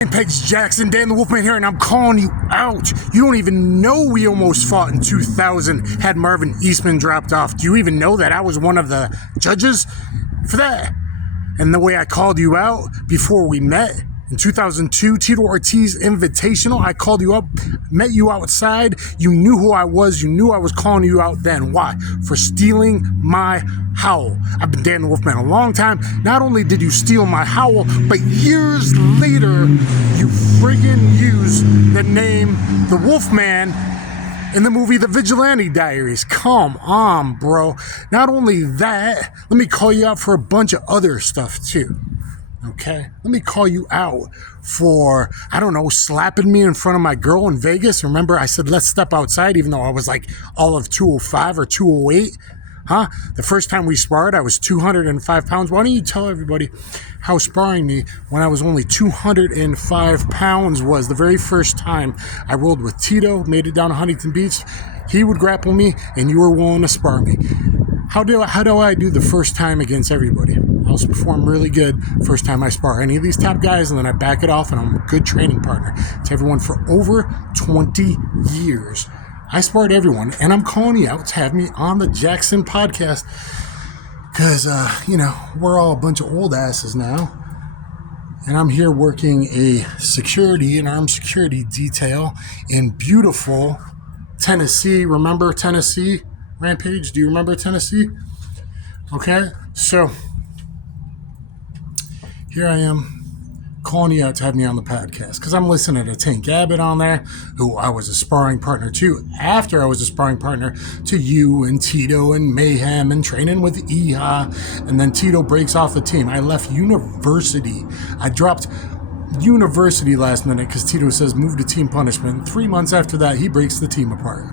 RAMPAGE, Jaxxon, Dan the Wolfman here, and I'm calling you out. You don't even know we almost fought in 2000, had Marvin Eastman dropped off. Do you even know that I was one of the judges for that? And the way I called you out before we met in 2002, Tito Ortiz Invitational, I called you up, met you outside. You knew who I was. You knew I was calling you out then. Why? For stealing my howl. I've been Dan the Wolfman a long time. Not only did you steal my howl, but years later, you friggin' used the name The Wolfman in the movie The Vigilante Diaries. Come on, bro. Not only that, let me call you out for a bunch of other stuff too. Okay, let me call you out for, I don't know, slapping me in front of my girl in Vegas. Remember, I said, let's step outside, even though I was like all of 205 or 208. Huh? The first time we sparred, I was 205 pounds. Why don't you tell everybody how sparring me when I was only 205 pounds was? The very first time I rolled with Tito, made it down to Huntington Beach. He would grapple me, and you were willing to spar me. How do I do the first time against everybody? I also perform really good first time I spar any of these top guys, and then I back it off, and I'm a good training partner to everyone for over 20 years. I sparred everyone, and I'm calling you out to have me on the Jaxxon podcast because, we're all a bunch of old asses now, and I'm here working an armed security detail in beautiful Tennessee. Remember Tennessee? Rampage, do you remember Tennessee? Okay, so here I am calling you out to have me on the podcast because I'm listening to Tank Abbott on there, who I was a sparring partner to after I was a sparring partner to you and Tito and Mayhem and training with Iha, and then Tito breaks off the team. I left university. I dropped university last minute because Tito says move to team punishment. 3 months after that, he breaks the team apart.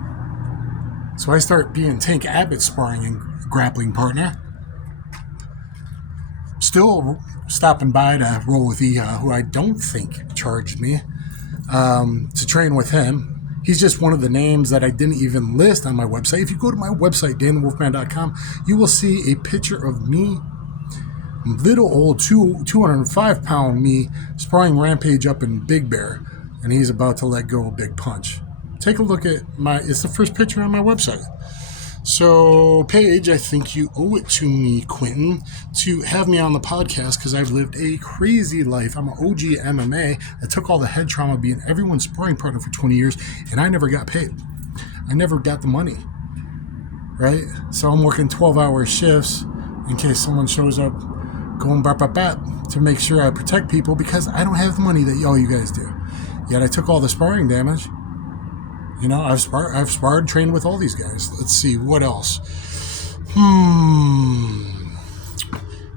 So I start being Tank Abbott's sparring and grappling partner. Still stopping by to roll with Iha, who I don't think charged me to train with him. He's just one of the names that I didn't even list on my website. If you go to my website, DanTheWolfman.com, you will see a picture of me, little old 205-pound me, sparring Rampage up in Big Bear, and he's about to let go a big punch. Take a look at it's the first picture on my website. So, Paige, I think you owe it to me, Quentin, to have me on the podcast because I've lived a crazy life. I'm an OG MMA. I took all the head trauma being everyone's sparring partner for 20 years, and I never got paid. I never got the money, right? So I'm working 12-hour shifts in case someone shows up going bap to make sure I protect people because I don't have the money that all you guys do. Yet I took all the sparring damage. You know, I've sparred, trained with all these guys. Let's see, what else?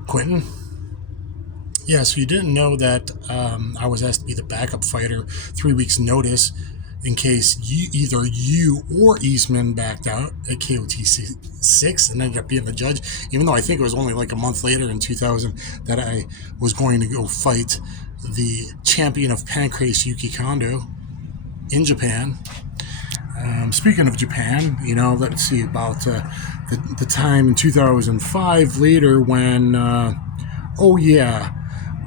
Quentin? Yeah, so you didn't know that I was asked to be the backup fighter 3 weeks notice in case either you or Eastman backed out at KOTC 6 and ended up being the judge, even though I think it was only like a month later in 2000 that I was going to go fight the champion of Pancrase, Yuki Kondo, in Japan. Speaking of Japan, let's see about the time in 2005 later when,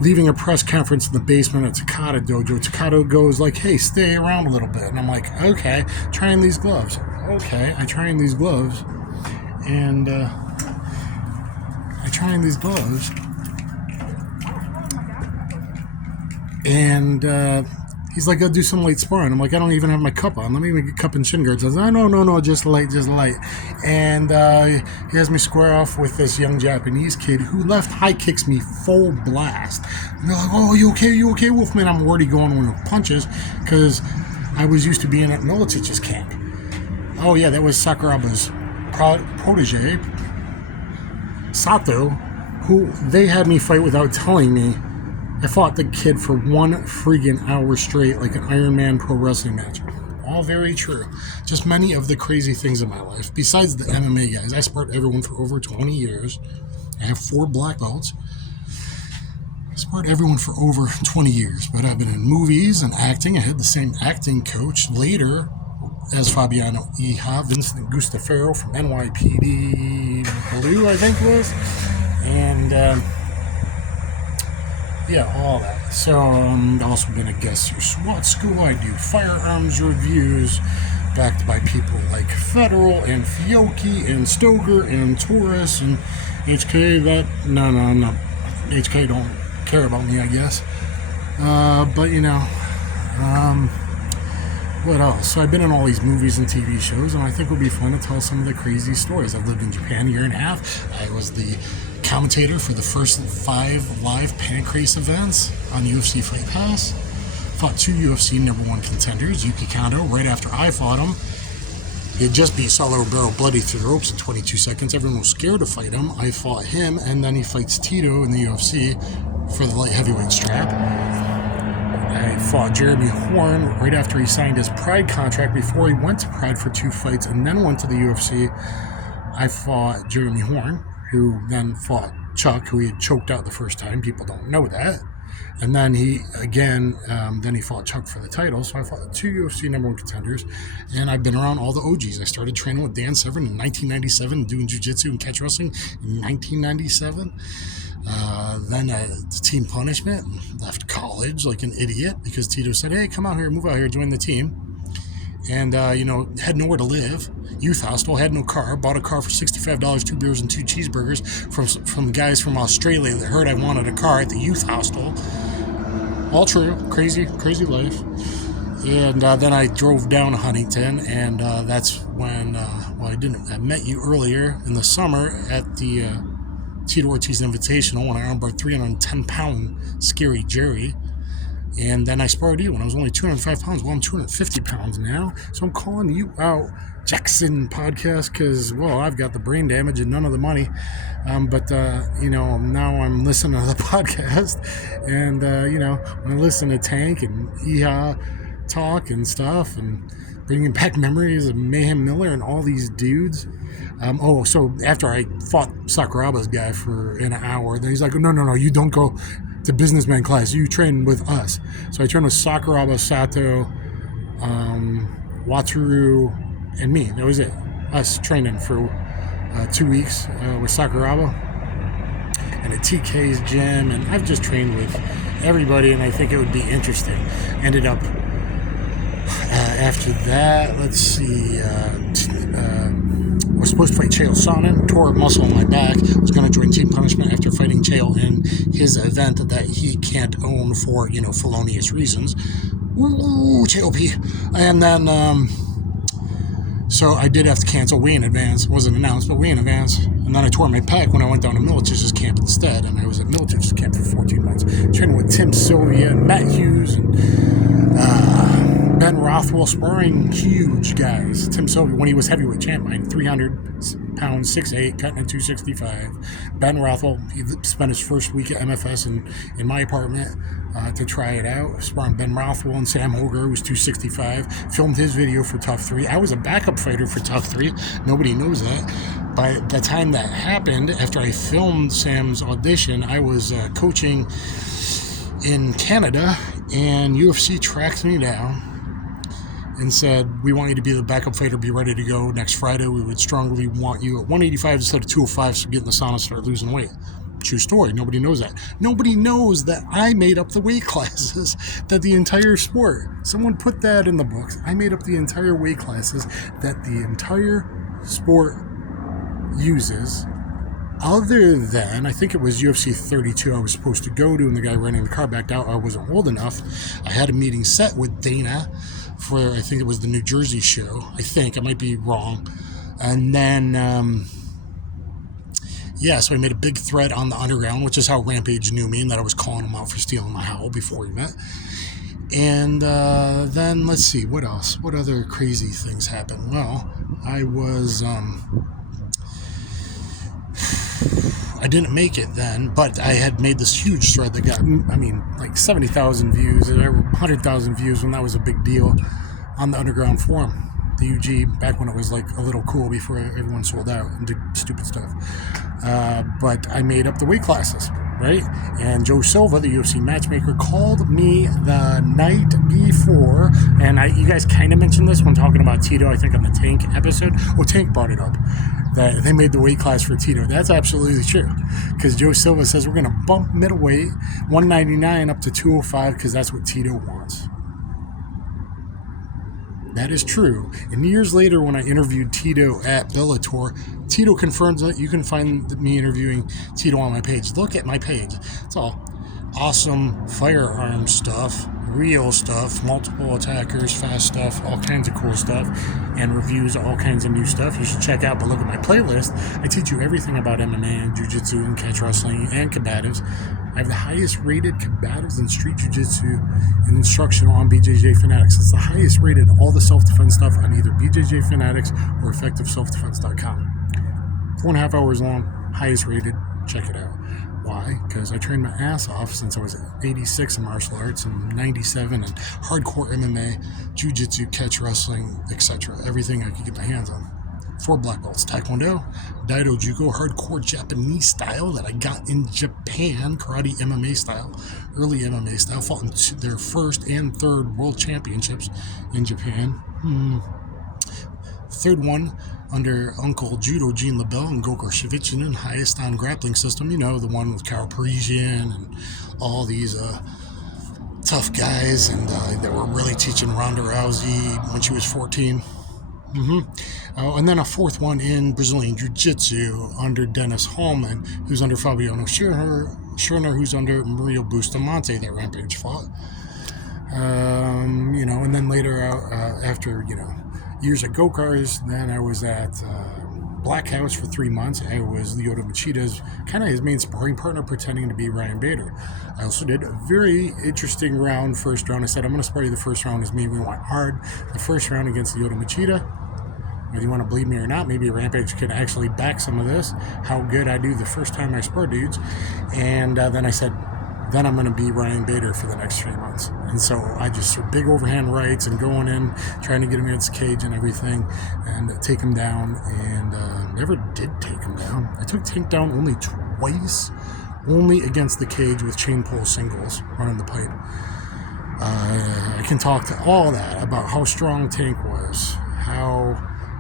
leaving a press conference in the basement at Takata Dojo, Takata goes like, hey, stay around a little bit. And I'm like, okay, trying these gloves. Okay, I trying these gloves. And he's like, I'll do some light sparring. I'm like, I don't even have my cup on. Let me make a cup and shin guards. I was like, no, just light. And he has me square off with this young Japanese kid who left high kicks me full blast. And they're like, oh, you okay, Wolfman? I'm already going with punches because I was used to being at Militich's camp. Oh, yeah, that was Sakuraba's protege, Sato, who they had me fight without telling me. I fought the kid for 1 friggin' hour straight like an Iron Man pro wrestling match. All very true. Just many of the crazy things in my life. Besides the MMA guys, I sparred everyone for over 20 years. I have 4 black belts. I sparred everyone for over 20 years, but I've been in movies and acting. I had the same acting coach later as Fabiano Iha, Vincent Gustafaro from NYPD Blue, I think it was. And Yeah, all that. So, I've also been a guest through SWAT school. I do firearms reviews backed by people like Federal and Fiocchi and Stoger and Taurus and HK. No. HK don't care about me, I guess. But, what else? So I've been in all these movies and TV shows, and I think it would be fun to tell some of the crazy stories. I've lived in Japan a year and a half. I was the commentator for the first 5 live Pancrase events on UFC Fight Pass. Fought 2 UFC #1 contenders, Yuki Kondo, right after I fought him. He had just beat Saulo Barrel bloody through the ropes in 22 seconds. Everyone was scared to fight him. I fought him, and then he fights Tito in the UFC for the light heavyweight strap. I fought Jeremy Horn right after he signed his Pride contract before he went to Pride for 2 fights and then went to the UFC. I fought Jeremy Horn, who then fought Chuck, who he had choked out the first time. People don't know that. And then he fought Chuck for the title. So I fought 2 UFC #1 contenders, and I've been around all the OGs. I started training with Dan Severn in 1997, doing jiu-jitsu and catch wrestling in 1997. Then the team punishment, left college like an idiot because Tito said, hey, come out here, move out here, join the team. And, had nowhere to live. Youth hostel, had no car, bought a car for $65, 2 beers and 2 cheeseburgers from guys from Australia that heard I wanted a car at the youth hostel. All true, crazy life. And then I drove down to Huntington, and that's when, I met you earlier in the summer at the Tito Ortiz Invitational when I armbarred 310-pound Scary Jerry. And then I sparred you when I was only 205 pounds. Well, I'm 250 pounds now. So I'm calling you out, Jaxxon podcast, because, well, I've got the brain damage and none of the money. But now I'm listening to the podcast. And, when I listen to Tank and Iha talk and stuff and bringing back memories of Mayhem Miller and all these dudes. So after I fought Sakuraba's guy for an hour, then he's like, no, you don't go to businessman class. You train with us. So I trained with Sakuraba, Sato, Wataru, and me. That was it. Us training for 2 weeks with Sakuraba and at TK's gym. And I've just trained with everybody, and I think it would be interesting. Ended up after that, let's see, I was supposed to fight Chael Sonnen, tore a muscle in my back, was going to join Team Punishment after fighting Chael in his event that he can't own for, felonious reasons. Ooh, Chael P. And then, so I did have to cancel way in advance. It wasn't announced, but way in advance. And then I tore my pec when I went down to Militich's camp instead, and I was at Militich's camp for 14 months, training with Tim Sylvia and Matt Hughes and Ben Rothwell, sparring huge guys. Tim Sylvia, when he was heavyweight champ, 300 pounds, 6'8", cutting at 265. Ben Rothwell, he spent his first week at MFS in my apartment to try it out. Sparring Ben Rothwell and Sam Hoger, who was 265. Filmed his video for Tough 3. I was a backup fighter for Tough 3. Nobody knows that. By the time that happened, after I filmed Sam's audition, I was coaching in Canada, and UFC tracked me down and said, we want you to be the backup fighter, be ready to go next Friday. We would strongly want you at 185 instead of 205, so get in the sauna and start losing weight. True story. Nobody knows that. Nobody knows that I made up the weight classes, that the entire sport, someone put that in the books. I made up the entire weight classes that the entire sport uses, other than, I think it was UFC 32 I was supposed to go to, and the guy renting the car backed out. I wasn't old enough. I had a meeting set with Dana for, I think it was the New Jersey show. I might be wrong. And then, so I made a big thread on the Underground, which is how Rampage knew me, and that I was calling him out for stealing my howl before we met. And then, let's see, what else? What other crazy things happened? Well, I was, I didn't make it then, but I had made this huge thread that got, like 70,000 views, or 100,000 views when that was a big deal on the Underground forum. The UG, back when it was like a little cool before everyone sold out and did stupid stuff. But I made up the weight classes, right? And Joe Silva, the UFC matchmaker, called me the night before, and you guys kind of mentioned this when talking about Tito, I think on the Tank episode. Well, Tank brought it up. that they made the weight class for Tito. That's absolutely true, because Joe Silva says we're going to bump middleweight 199 up to 205 because that's what Tito wants. That is true. And years later, when I interviewed Tito at Bellator, Tito confirms that. You can find me interviewing Tito on my page. Look at my page. It's all awesome firearm stuff, real stuff, multiple attackers, fast stuff, all kinds of cool stuff, and reviews, all kinds of new stuff you should check out. But look at my playlist. I teach you everything about MMA and jiu-jitsu and catch wrestling and combatives. I have the highest rated combatives and street jiu-jitsu and instructional on BJJ Fanatics. It's the highest rated all the self-defense stuff on either BJJ Fanatics or EffectiveSelfDefense.com. 4.5 hours long, highest rated. Check it out. Why? Because I trained my ass off since I was 86 in martial arts and 97 in hardcore MMA, jiu-jitsu, catch wrestling, etc. Everything I could get my hands on. 4 black belts: Taekwondo, Daido Judo, hardcore Japanese style that I got in Japan, karate MMA style, early MMA style, fought in their first and third world championships in Japan. Third one under Uncle Judo Gene LaBelle and Gokar Shevichin, highest on grappling system, you know, the one with Carl Parisian and all these tough guys, and that were really teaching Ronda Rousey when she was 14. And then a fourth one in Brazilian Jiu-Jitsu under Dennis Hallman, who's under Fabiano Schirner, who's under Mario Bustamante that Rampage fought. And then later after, years at Gokar's, then I was at Black House for 3 months. I was Lyoto Machida's, kind of his main sparring partner, pretending to be Ryan Bader. I also did a very interesting first round. I said, I'm going to spar you the first round as me. We went hard. The first round against Lyoto Machida. Whether you want to believe me or not, maybe Rampage can actually back some of this, how good I do the first time I spar dudes. And then I said, then I'm going to be Ryan Bader for the next 3 months. And so I just big overhand rights and going in, trying to get him against the cage and everything, and take him down, and never did take him down. I took Tank down only twice, only against the cage with chain pull singles running the pipe. I can talk to all that about how strong Tank was,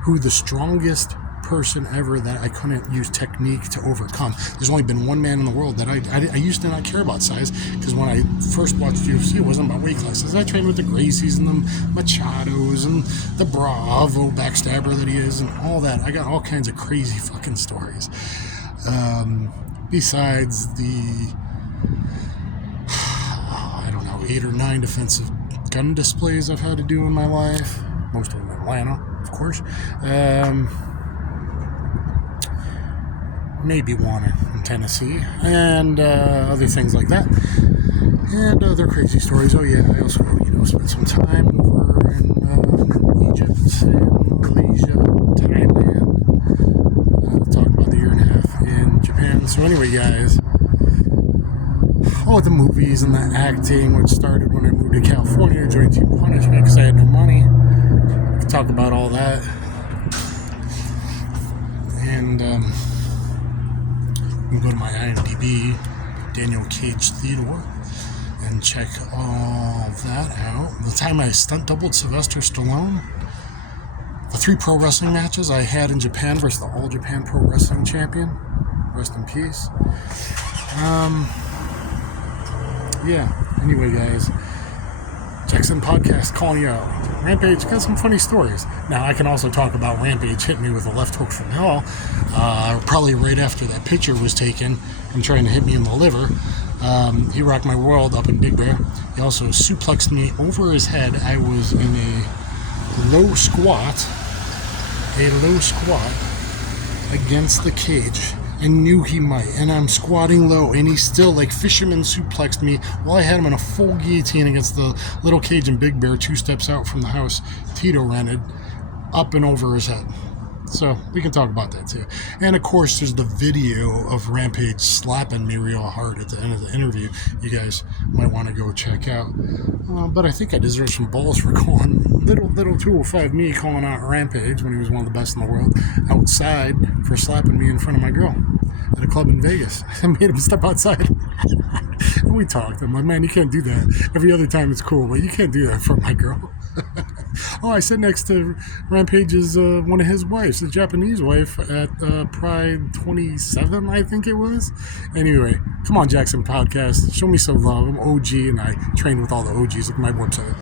who the strongest person ever that I couldn't use technique to overcome. There's only been one man in the world that I used to not care about size, because when I first watched UFC, it wasn't about weight classes. I trained with the Gracies and the Machados and the Bravo backstabber that he is and all that. I got all kinds of crazy fucking stories. Besides the 8 or 9 defensive gun displays I've had to do in my life, most of them in Atlanta, of course. Maybe one in Tennessee, and other things like that, and other crazy stories. Oh yeah, I also, spent some time over in Egypt and Malaysia, Thailand. Talked about the 1.5 years in Japan. So anyway, guys, the movies and the acting, which started when I moved to California to join Team Punishment because I had no money. I could talk about all that, and you can go to my IMDb, Daniel Cage Theodore, and check all that out. The time I stunt doubled Sylvester Stallone, the 3 pro wrestling matches I had in Japan versus the All Japan Pro Wrestling Champion, rest in peace. Anyway, guys, Jaxxon Podcast calling you out. Rampage got some funny stories. Now, I can also talk about Rampage hitting me with a left hook from hell, probably right after that picture was taken and trying to hit me in the liver. He rocked my world up in Big Bear. He also suplexed me over his head. I was in a low squat against the cage. And knew he might, and I'm squatting low, and he still, like fisherman, suplexed me while I had him in a full guillotine against the little cage in Big Bear, 2 steps out from the house Tito rented, up and over his head. So we can talk about that too. And of course, there's the video of Rampage slapping me real hard at the end of the interview. You guys might want to go check out. But I think I deserve some balls for calling little 205 me calling out Rampage when he was one of the best in the world outside for slapping me in front of my girl at a club in Vegas. I made him step outside. And we talked. I'm like, man, you can't do that. Every other time it's cool, but you can't do that in front of my girl. Oh, I sit next to Rampage's one of his wives, a Japanese wife, at Pride 27, I think it was. Anyway, come on, Jaxxon Podcast. Show me some love. I'm OG, and I train with all the OGs. Look at my website.